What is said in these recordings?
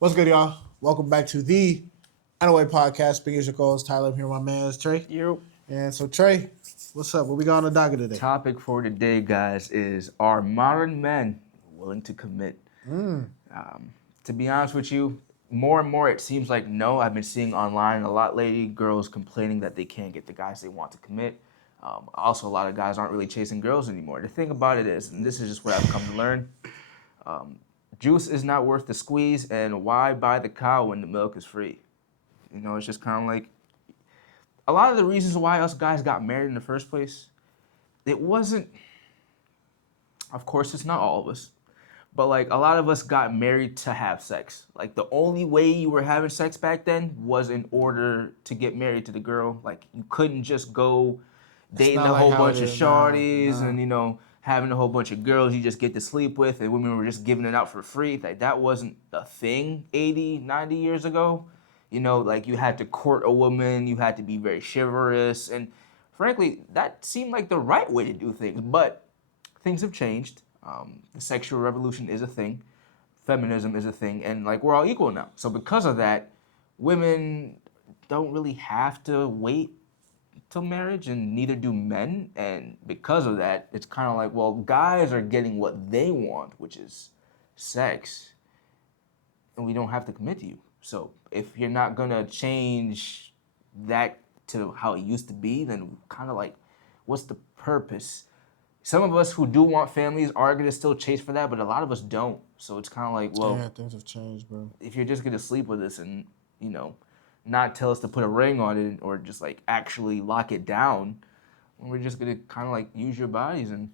What's good, y'all? Welcome back to the Anyway Podcast. Speaking as your co-host, Tyler. I'm here with my man, Trey. You. And so, Trey, what's up? What we got on the docket today? Topic for today, guys, is are modern men willing to commit? To be honest with you, more and more it seems like no. I've been seeing online a lot lately, girls complaining that they can't get the guys they want to commit. Also, a lot of guys aren't really chasing girls anymore. The thing about it is, and this is just what I've come to learn, juice is not worth the squeeze, and why buy the cow when the milk is free? You know, it's just kind of like a lot of the reasons why us guys got married in the first place. It wasn't, of course, it's not all of us, but like a lot of us got married to have sex. Like the only way you were having sex back then was in order to get married to the girl. Like you couldn't just go dating not a like whole how it bunch of is now. shorties Nah. and having a whole bunch of girls you just get to sleep with, and women were just giving it out for free. Like that wasn't a thing 80, 90 years ago. Like you had to court a woman, you had to be very chivalrous, and frankly, that seemed like the right way to do things. But things have changed. The sexual revolution is a thing, feminism is a thing, and like we're all equal now. So because of that, women don't really have to wait till marriage, and neither do men. And because of that, it's kind of like, well, guys are getting what they want, which is sex, and we don't have to commit to you. So if you're not gonna change that to how it used to be, then kind of like, what's the purpose? Some of us who do want families are gonna still chase for that, but a lot of us don't. So it's kind of like, well, Yeah, things have changed, bro. if you're just gonna sleep with us and not tell us to put a ring on it or just like actually lock it down, we're just gonna kind of like use your bodies and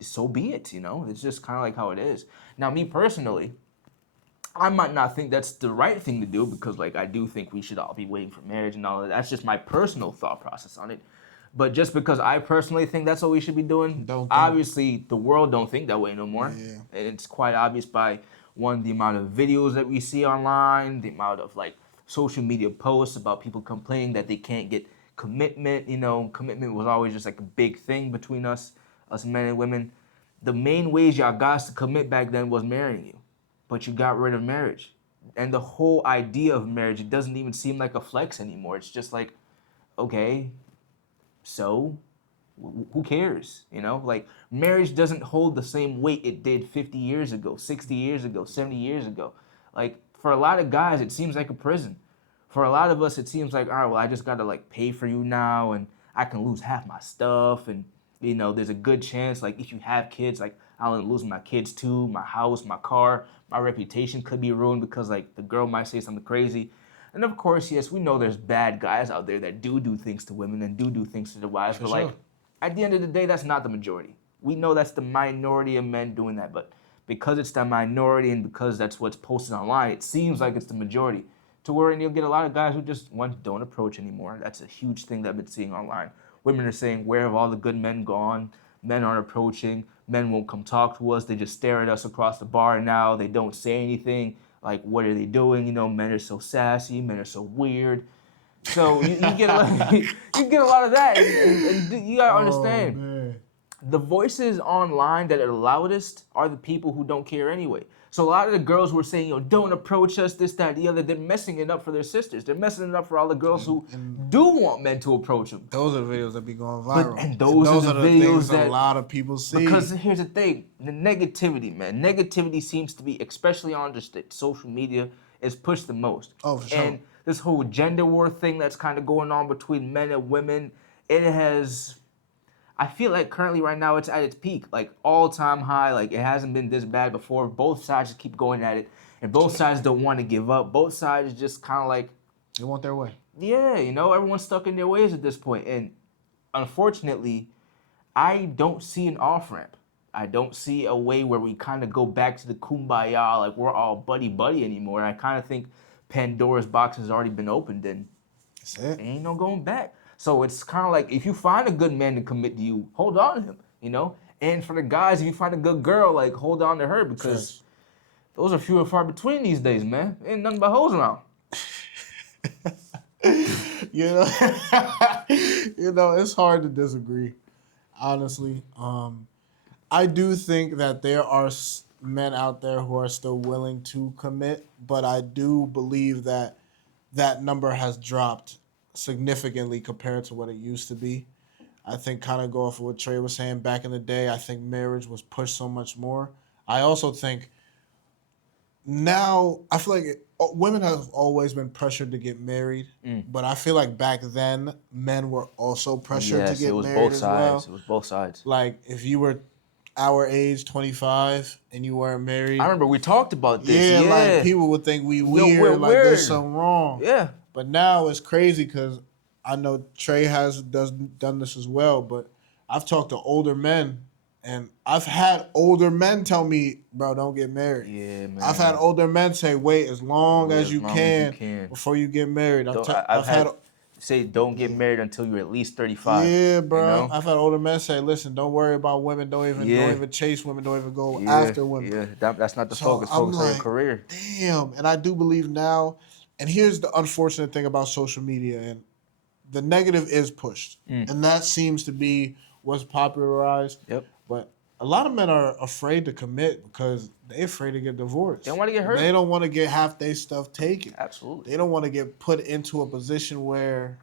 so be it. It's just kind of like how it is. Now, me personally, I might not think that's the right thing to do because, like, I do think we should all be waiting for marriage and all that. That's just my personal thought process on it. But just because I personally think that's what we should be doing, obviously the world don't think that way no more. Yeah. And it's quite obvious by the amount of videos that we see online, the amount of like social media posts about people complaining that they can't get commitment. Commitment was always just like a big thing between us men and women. The main ways y'all got to commit back then was marrying you, but you got rid of marriage. And the whole idea of marriage, it doesn't even seem like a flex anymore. It's just like, okay, so who cares? Like marriage doesn't hold the same weight it did 50 years ago, 60 years ago, 70 years ago. Like for a lot of guys, it seems like a prison. For a lot of us, it seems like, all right, well, I just gotta like pay for you now, and I can lose half my stuff, and there's a good chance like if you have kids, like I'll lose my kids too, my house, my car, my reputation could be ruined because like the girl might say something crazy. And of course, yes, we know there's bad guys out there that do things to women and do things to their wives, but like at the end of the day, that's not the majority. We know that's the minority of men doing that, but because it's the minority and because that's what's posted online, it seems like it's the majority. To where you'll get a lot of guys who just don't approach anymore. That's a huge thing that I've been seeing online. Women are saying, where have all the good men gone? Men aren't approaching. Men won't come talk to us. They just stare at us across the bar now. They don't say anything. Like, what are they doing? Men are so sassy. Men are so weird. So you get a lot, you get a lot of that, and you gotta understand, Man. the voices online that are the loudest are the people who don't care anyway. So a lot of the girls were saying, don't approach us, this, that, the other. They're messing it up for their sisters. They're messing it up for all the girls who do want men to approach them. Those are the videos that be going viral. And those are the videos things that a lot of people see. Because here's the thing, the negativity, man. Negativity seems to be, especially on just social media, is pushed the most. Oh, for sure. And this whole gender war thing that's kind of going on between men and women, I feel like currently right now it's at its peak, like all-time high. Like it hasn't been this bad before. Both sides just keep going at it, and both sides don't want to give up. Both sides just kind of like, they want their way. yeah, everyone's stuck in their ways at this point. And unfortunately, I don't see an off-ramp. I don't see a way where we kind of go back to the kumbaya, like we're all buddy-buddy anymore. I kind of think Pandora's box has already been opened, and That's it. ain't no going back. So it's kind of like, if you find a good man to commit to you, hold on to him, And for the guys, if you find a good girl, like hold on to her, because those are few and far between these days, man. Ain't nothing but hoes around. you know, it's hard to disagree, honestly. I do think that there are men out there who are still willing to commit, but I do believe that that number has dropped significantly compared to what it used to be. I think kind of go off of what Trey was saying back in the day. I think marriage was pushed so much more. I also think now I feel like women have always been pressured to get married, but I feel like back then men were also pressured to Yes, it get was married both as sides. well. It was both sides. Like if you were our age, 25, and you weren't I married, remember we talked about this. yeah, like Yeah. people would think we No, we're weird, like there's weird. something wrong. Yeah. But now it's crazy because I know Trey has done this as well. But I've talked to older men, and I've had older men tell me, "Bro, don't get married." Yeah, man. I've had older men say, "Wait as long Wait as you can before you get married." I've I've had had say don't get married until you're at least 35. yeah, bro. You know? I've had older men say, "Listen, don't worry about women. Don't Yeah. even chase women. Don't even go Yeah, after women." yeah. That's not the So focus. I'm Focus on your like, career. damn. And I do believe now, and here's the unfortunate thing about social media, and the negative is pushed. And that seems to be what's popularized. Yep. But a lot of men are afraid to commit because they're afraid to get divorced. They don't wanna get hurt. They don't want to get half their stuff taken. Absolutely. They don't want to get put into a position where,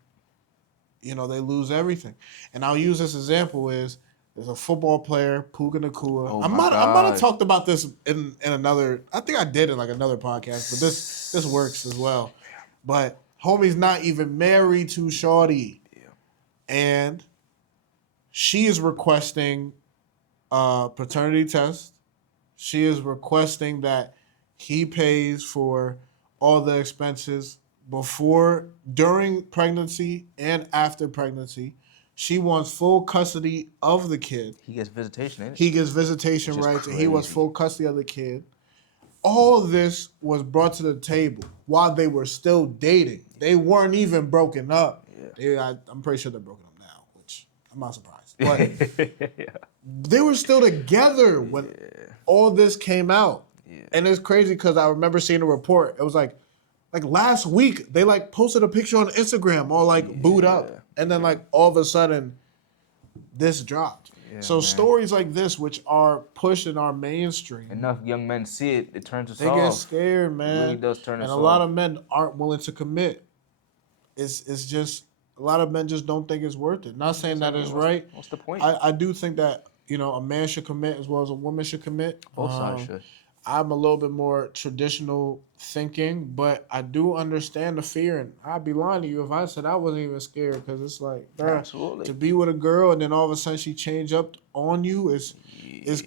they lose everything. And I'll use this example is there's a football player, Puka Nakua. Oh I my might have God. talked about this in another. I think I did in like another podcast, but this works as well. But homie's not even married to Shawty, and she is requesting a paternity test. She is requesting that he pays for all the expenses before, during pregnancy, and after pregnancy. She wants full custody of the kid. He gets visitation, ain't it? He gets visitation Which is rights, and he wants crazy. full custody of the kid. All of this was brought to the table while they were still dating. They weren't even broken up. I'm pretty sure they're broken up now, which I'm not surprised. But they were still together when all this came out. And it's crazy because I remember seeing a report. It was like last week they like posted a picture on Instagram all like booed up. And then like all of a sudden this dropped. So man. stories like this, which are pushed in our mainstream, Enough young men see it, it turns us they off. get scared, man. It really does turn us and off. a lot of men aren't willing to commit. It's just a lot of men just don't think it's worth it. Not saying that is right. What's the point? I do think that a man should commit as well as a woman should commit. Both sides should. I'm a little bit more traditional thinking, but I do understand the fear, and I'd be lying to you if I said I wasn't even scared because it's like, bruh, Absolutely. to be with a girl and then all of a sudden she change up on you is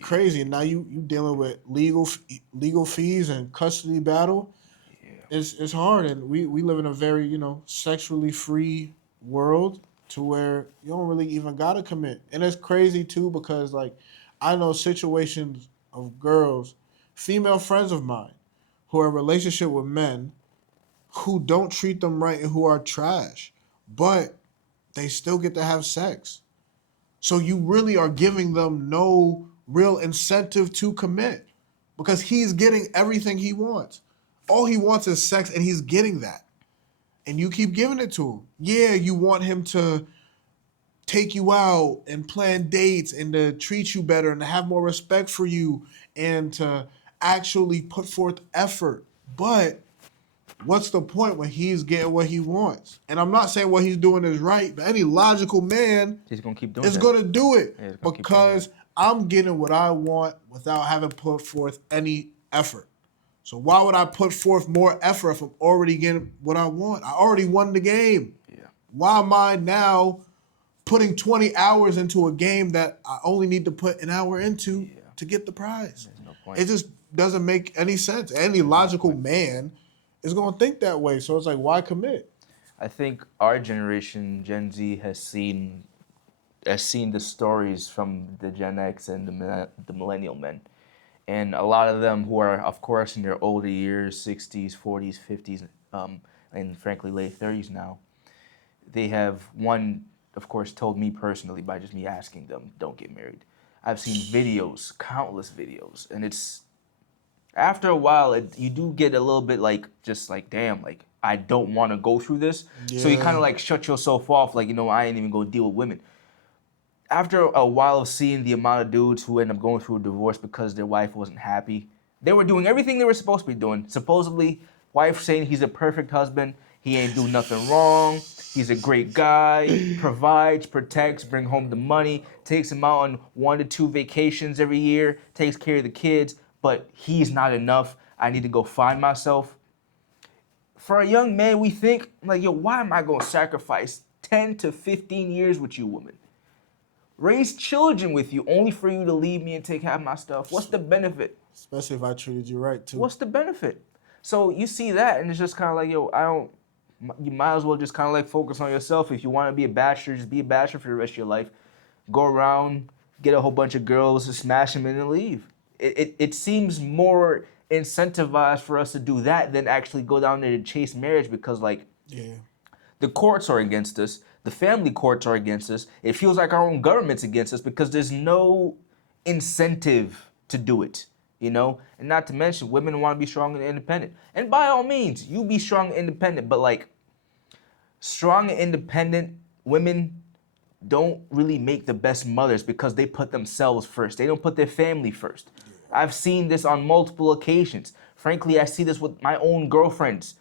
crazy. And now you dealing with legal fees and custody battle. It's hard, and we live in a very sexually free world to where you don't really even gotta commit, and it's crazy too because like I know situations of girls, female friends of mine, who are in a relationship with men who don't treat them right and who are trash, but they still get to have sex. So you really are giving them no real incentive to commit because he's getting everything he wants. All he wants is sex, and he's getting that. And you keep giving it to him. Yeah, you want him to take you out and plan dates and to treat you better and to have more respect for you and to actually put forth effort. But what's the point when he's getting what he wants? And I'm not saying what he's doing is right, but any logical man He's gonna keep doing is that. going to do it Yeah, he's gonna keep doing because I'm getting what I want without having put forth any effort. So why would I put forth more effort if I'm already getting what I want? I already won the game. Yeah. Why am I now putting 20 hours into a game that I only need to put an hour into to get the prize? There's no point. It just doesn't make any sense. Any logical man is going to think that way. So it's like, why commit? I think our generation, Gen Z, has seen the stories from the Gen X and the millennial men. And a lot of them who are, of course, in their older years, 60s, 40s, 50s, and frankly, late 30s now, they have, one, of course, told me personally by just me asking them, don't get married. I've seen videos, countless videos, and it's, after a while, you do get a little bit like, just like, damn, like, I don't want to go through this. So you kind of like shut yourself off, like, I ain't even going to deal with women. after a while of seeing the amount of dudes who end up going through a divorce because their wife wasn't happy, they were doing everything they were supposed to be doing. Supposedly, wife saying he's a perfect husband, he ain't do nothing wrong, he's a great guy, provides, protects, bring home the money, takes him out on 1 to 2 vacations every year, takes care of the kids, but he's not enough. I need to go find myself. For a young man, we think, like, yo, why am I gonna sacrifice 10 to 15 years with you, woman? Raise children with you only for you to leave me and take half my stuff. What's the benefit? Especially if I treated you right too. What's the benefit? So you see that, and it's just kind of like, yo, I don't. You might as well just kind of like focus on yourself. If you want to be a bachelor, just be a bachelor for the rest of your life. Go around, get a whole bunch of girls, smash them, and then leave. It seems more incentivized for us to do that than actually go down there to chase marriage because, like, Yeah. the courts are against us. The family courts are against us. It feels like our own government's against us because there's no incentive to do it, you know? And not to mention, women want to be strong and independent. And by all means, you be strong and independent, but like, strong and independent women don't really make the best mothers because they put themselves first. They don't put their family first. I've seen this on multiple occasions. Frankly, I see this with my own girlfriends.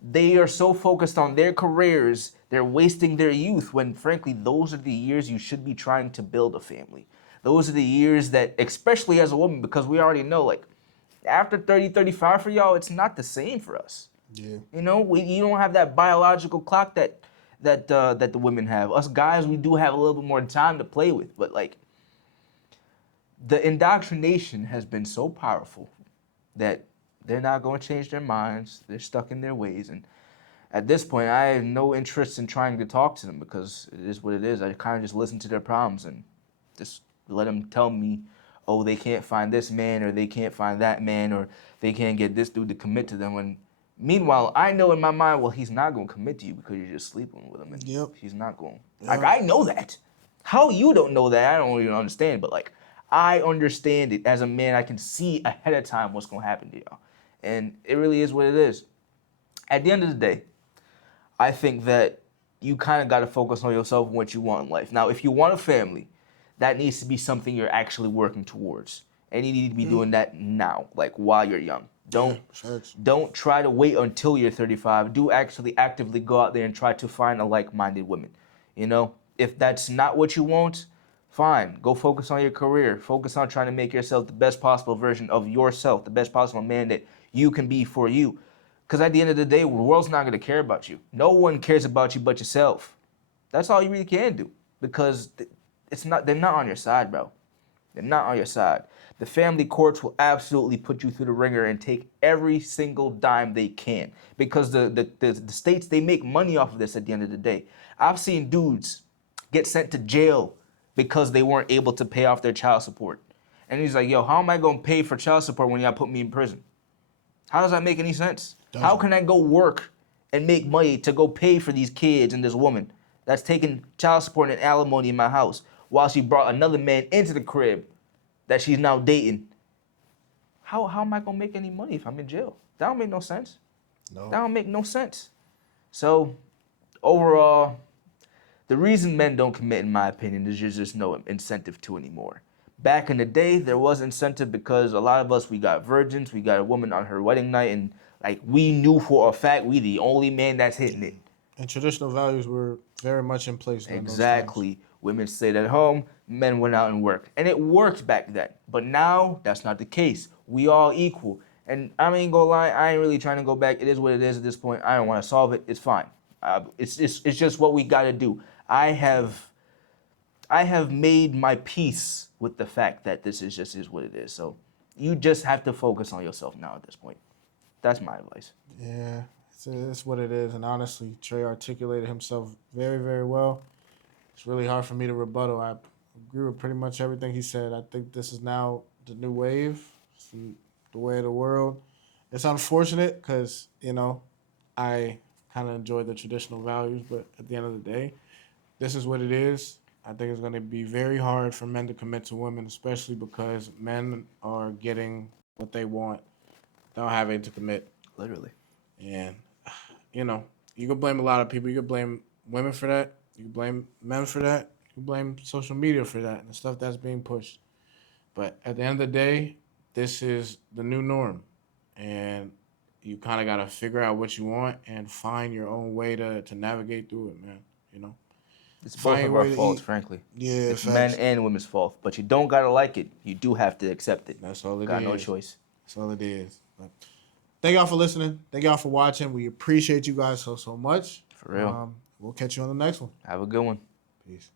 They are so focused on their careers, they're wasting their youth when, frankly, those are the years you should be trying to build a family. Those are the years that, especially as a woman, because we already know, like, after 30, 35 for y'all, it's not the same for us. Yeah. You know, you don't have that biological clock that the women have. Us guys, we do have a little bit more time to play with, but like, the indoctrination has been so powerful that they're not going to change their minds. They're stuck in their ways, and at this point, I have no interest in trying to talk to them because it is what it is. I kind of just listen to their problems and just let them tell me, oh, they can't find this man or they can't find that man or they can't get this dude to commit to them. When meanwhile, I know in my mind, well, he's not going to commit to you because you're just sleeping with him, and Yep. he's not going. Yep. Like, I know that. How you don't know that, I don't even understand. But like, I understand it as a man. I can see ahead of time what's going to happen to y'all, and it really is what it is. At the end of the day, I think that you kind of got to focus on yourself and what you want in life. Now, if you want a family, that needs to be something you're actually working towards, and you need to be doing that now, like while you're young. Don't try to wait until you're 35. Do actually actively go out there and try to find a like-minded woman. You know, if that's not what you want, fine. Go focus on your career. Focus on trying to make yourself the best possible version of yourself, the best possible man that you can be for you. Because at the end of the day, the world's not going to care about you. No one cares about you but yourself. That's all you really can do. Because they're not on your side, bro. They're not on your side. The family courts will absolutely put you through the ringer and take every single dime they can. Because the states, they make money off of this at the end of the day. I've seen dudes get sent to jail because they weren't able to pay off their child support. And he's like, yo, how am I going to pay for child support when y'all put me in prison? How does that make any sense? How can I go work and make money to go pay for these kids and this woman that's taking child support and alimony in my house while she brought another man into the crib that she's now dating? How am I gonna make any money if I'm in jail? That don't make no sense. No. That don't make no sense. So overall, the reason men don't commit, in my opinion, is there's just no incentive to anymore. Back in the day, there was incentive because a lot of us, we got virgins, we got a woman on her wedding night, and like we knew for a fact we the only man that's hitting it. And traditional values were very much in place. Exactly. Women stayed at home, men went out and worked. And it worked back then. But now, that's not the case. We all equal. And I ain't gonna lie, I ain't really trying to go back. It is what it is at this point. I don't want to solve it. It's fine. It's just what we gotta do. I have made my peace with the fact that this is what it is. So you just have to focus on yourself now at this point. That's my advice. Yeah, it's what it is. And honestly, Trey articulated himself very, very well. It's really hard for me to rebuttal. I agree with pretty much everything he said. I think this is now the new wave. It's the way of the world. It's unfortunate because, I kind of enjoy the traditional values, but at the end of the day, this is what it is. I think it's going to be very hard for men to commit to women, especially because men are getting what they want without having to commit. Literally. And, you can blame a lot of people. You can blame women for that. You can blame men for that. You blame social media for that and the stuff that's being pushed. But at the end of the day, this is the new norm, and you kind of got to figure out what you want and find your own way to navigate through it, man. You know, It's both find of your our way to faults, eat. frankly. Yeah, It's men facts. and women's fault. But you don't gotta like it. You do have to accept it. That's all it Got no is. choice. That's all it is. But thank y'all for listening. Thank y'all for watching. We appreciate you guys so much. For real. We'll catch you on the next one. Have a good one. Peace.